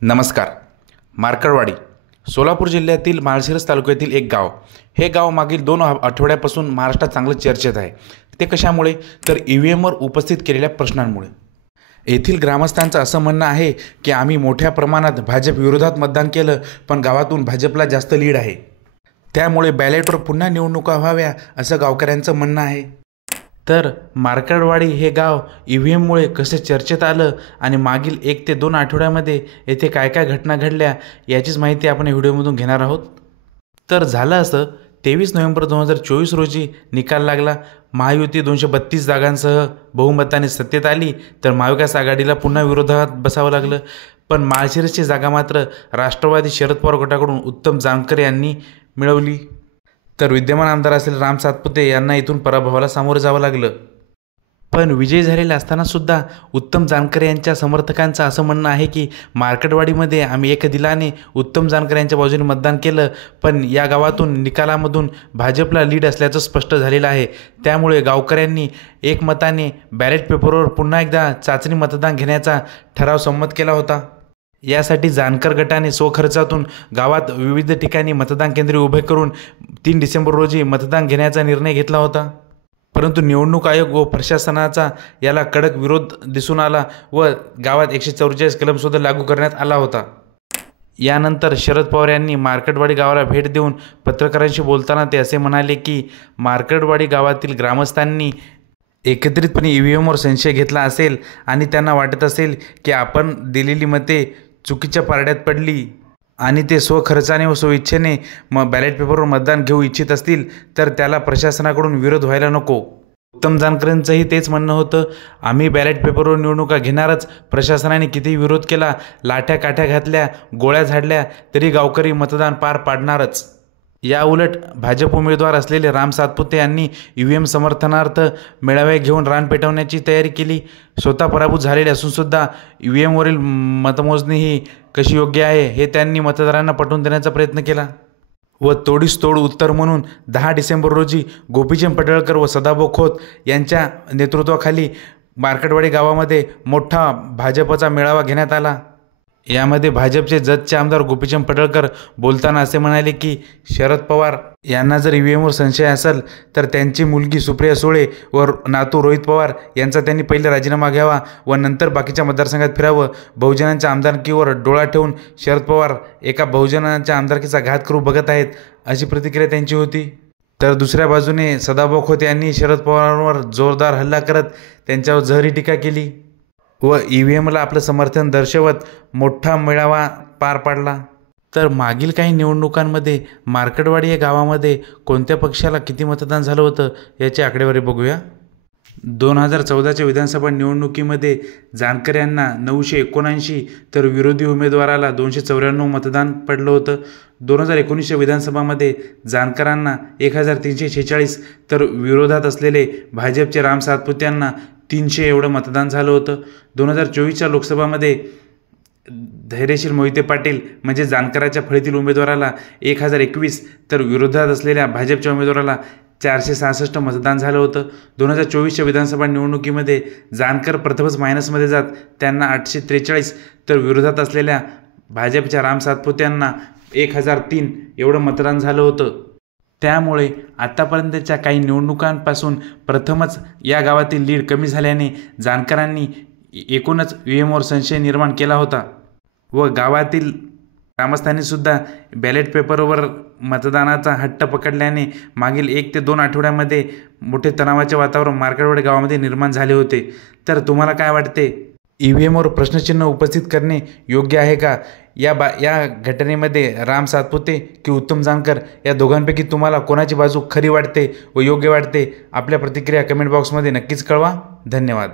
नमस्कार. मार्कडवाडी सोलापूर जिल्ह्यातील माळशिरस तालुक्यातील एक गाव. हे गाव मागील 2 आठवड्यापासून महाराष्ट्रात चांगलं चर्चेत आहे. ते कशामुळे? तर ईव्हीएमवर उपस्थित केलेल्या प्रश्नांमुळे. येथील ग्रामस्थांचं असं म्हणणं आहे की आम्ही मोठ्या प्रमाणात भाजप विरोधात मतदान केलं, पण गावातून भाजपला जास्त लीड आहे. त्यामुळे बॅलेटवर पुन्हा निवडणुका व्हाव्या असं गावकऱ्यांचं म्हणणं आहे. तर मार्कडवाडी हे गाव ईव्हीएममुळे कसे चर्चेत आलं आणि मागील 1 ते 2 आठवड्यामध्ये येथे काय काय घटना घडल्या याचीच माहिती आपण या व्हिडिओमधून घेणार आहोत. तर झालं असं, 23 नोव्हेंबर 2024 रोजी निकाल लागला. महायुती 232 जागांसह बहुमताने सत्तेत आली, तर महाविकास आघाडीला पुन्हा विरोधात बसावं लागलं. पण माळशिरसची जागा मात्र राष्ट्रवादी शरद पवार गटाकडून उत्तम जानकर यांनी मिळवली. तर विद्यमान आमदार असलेले राम सातपुते यांना इथून पराभवाला सामोरं जावं लागलं. पण विजयी झालेले असतानासुद्धा उत्तम जानकर यांच्या समर्थकांचं असं म्हणणं आहे की मार्कडवाडीमध्ये आम्ही एकदिलाने उत्तम जानकर यांच्या बाजूने मतदान केलं, पण या गावातून निकालामधून भाजपला लीड असल्याचं स्पष्ट झालेलं आहे. त्यामुळे गावकऱ्यांनी एकमताने बॅलेट पेपरवर पुन्हा एकदा चाचणी मतदान घेण्याचा ठराव संमत केला होता. यासाठी जानकर गटाने स्वखर्चातून गावात विविध ठिकाणी मतदान केंद्रे उभे करून 3 डिसेंबर रोजी मतदान घेण्याचा निर्णय घेतला होता. परंतु निवडणूक आयोग व प्रशासनाचा याला कडक विरोध दिसून आला व गावात 144 कलमसुद्धा लागू करण्यात आला होता. यानंतर शरद पवार यांनी मार्कडवाडी गावाला भेट देऊन पत्रकारांशी बोलताना ते असे म्हणाले की मार्कडवाडी गावातील ग्रामस्थांनी एकत्रितपणे ईव्हीएमवर संशय घेतला असेल आणि त्यांना वाटत असेल की आपण दिलेली मते चुकीच्या पारड्यात पडली आणि ते स्वखर्चाने व स्वइच्छेने बॅलेट पेपरवर मतदान घेऊ इच्छित असतील, तर त्याला प्रशासनाकडून विरोध व्हायला नको. उत्तम जानकरांचंही तेच म्हणणं होतं. आम्ही बॅलेट पेपरवर निवडणुका घेणारच. प्रशासनाने कितीही विरोध केला, लाठ्या काठ्या घातल्या, गोळ्या झाडल्या, तरी गावकरी मतदान पार पाडणारच. याउलट भाजप उमेदवार असलेले राम सातपुते यांनी ईव्हीएम समर्थनार्थ मेळावे घेऊन रान पेटवण्याची तयारी केली. स्वतः पराभूत झालेले असूनसुद्धा ईव्हीएमवरील मतमोजणी ही कशी योग्य आहे हे त्यांनी मतदारांना पटवून देण्याचा प्रयत्न केला. व तोडीस तोड उत्तर म्हणून 10 डिसेंबर रोजी गोपीचंद पडळकर व सदाभाऊ खोत यांच्या नेतृत्वाखाली मार्कडवाडी गावामध्ये मोठा भाजपचा मेळावा घेण्यात आला. यामध्ये भाजपचे जतचे आमदार गोपीचंद पडळकर बोलताना असे म्हणाले की शरद पवार यांना जर ईव्हीएमवर संशय असेल तर त्यांची मुलगी सुप्रिया सुळे व नातू रोहित पवार यांचा त्यांनी पहिले राजीनामा घ्यावा व नंतर बाकीच्या मतदारसंघात फिरावं. बहुजनांच्या आमदारकीवर डोळा ठेवून शरद पवार एका बहुजनांच्या आमदारकीचा घात करू बघत आहेत, अशी प्रतिक्रिया त्यांची होती. तर दुसऱ्या बाजूने सदाभाऊ खोत यांनी शरद पवारांवर जोरदार हल्ला करत त्यांच्यावर जहरी टीका केली व ईव्हीएमला आपलं समर्थन दर्शवत मोठा मेळावा पार पाडला. तर मागील काही निवडणुकांमध्ये मार्कडवाडी या गावामध्ये कोणत्या पक्षाला किती मतदान झालं होतं याची आकडेवारी बघूया. 2014च्या विधानसभा निवडणुकीमध्ये जानकर यांना 979 तर विरोधी उमेदवाराला 294 मतदान पडलं होतं. 2019च्या विधानसभामध्ये जानकरांना 1346 तर विरोधात असलेले भाजपचे राम सातपुते यांना 300 एवढं मतदान झालं होतं. 2024च्या लोकसभामध्ये धैर्यशील मोहिते पाटील म्हणजे जानकराच्या फळीतील उमेदवाराला 1021 तर विरोधात असलेल्या भाजपच्या उमेदवाराला 466 मतदान झालं होतं. 2024च्या विधानसभा निवडणुकीमध्ये जानकर प्रथमच मायनसमध्ये जात त्यांना 843 तर विरोधात असलेल्या भाजपच्या राम सातपुते यांना 1003 एवढं मतदान झालं होतं. त्यामुळे आतापर्यंतच्या काही निवडणुकांपासून प्रथमच या गावातील लीड कमी झाल्याने जानकरांनी एकूणच ईव्हीएमवर संशय निर्माण केला होता व गावातील ग्रामस्थांनीसुद्धा बॅलेट पेपरवर मतदानाचा हट्ट पकडल्याने मागील 1 ते 2 आठवड्यामध्ये मोठे तणावाचे वातावरण मार्कडवाडी गावामध्ये निर्माण झाले होते. तर तुम्हाला काय वाटते? ईव्हीएमवर प्रश्नचिन्ह उपस्थित करणे योग्य आहे का? या घटनेमध्ये राम सातपुते की उत्तम जानकर या दोघांपैकी तुम्हाला कोणाची बाजू खरी वाटते व योग्य वाटते? आपल्या प्रतिक्रिया कमेंट बॉक्समध्ये नक्कीच कळवा. धन्यवाद.